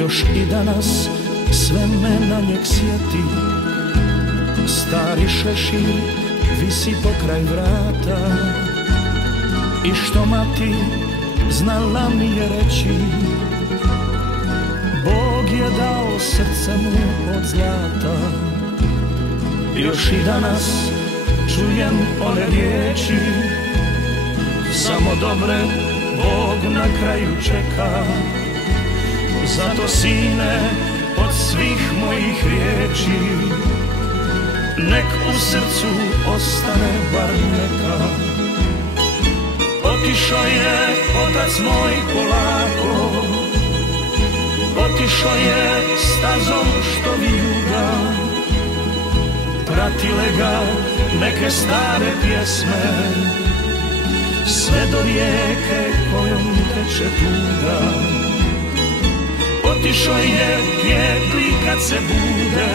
Još i danas sve me na njeg sjeti. Stari šešir visi pokraj vrata. I što mati znala mi je reći, Bog je dao srce mu od zlata. Još i danas čujem one riječi, samo dobre Bog na kraju čeka. Zato sine, od svih mojih riječi, nek u srcu ostane bar neka. Otišao je otac moj polako, otišao je stazom što vijuga. Pratile ga neke stare pjesme, sve do rijeke kojom teče tuga. Otišao je pjevli kad se bude,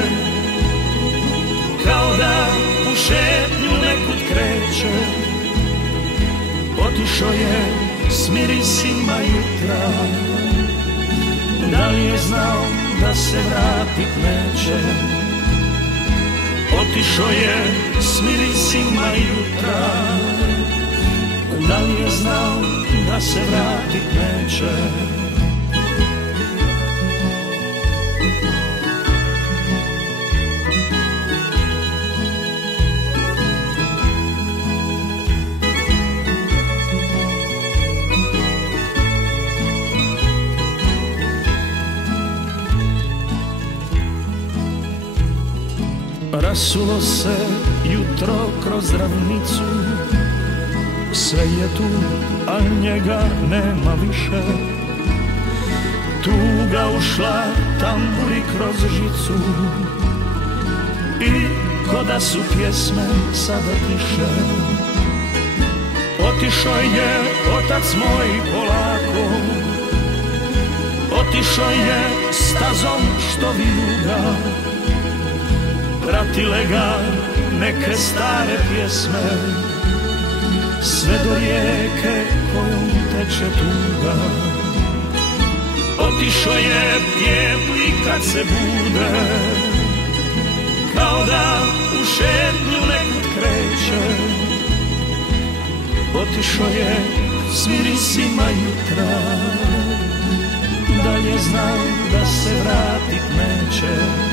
kao da u šetnju nekud kreće. Otišao je s mirisima jutra, da li je znao da se vratit neće. Otišao je s mirisima jutra, da li je znao da se vratit neće. Rasulo se jutro kroz ravnicu, sve je tu, a njega nema više. Tuga ušla tamburi kroz žicu i ko da su pjesme sada tiše. Otišao je otac moj polako, otišao je stazom što vijuga. Pratile ga neke stare pjesme, sve do rijeke kojom teče tuga. Otišao je pjevli kad se bude, kao da u šetnju nekud kreće. Otišao je s mirisima jutra, da je znao da se vratit neće.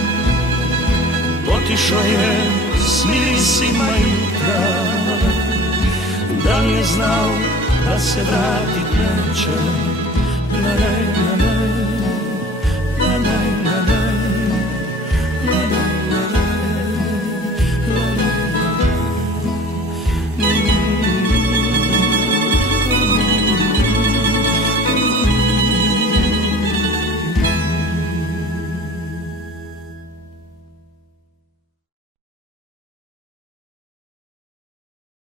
Otišao je s mirisima jutra, da li je znao da se vratit neće. Na, na, na, na.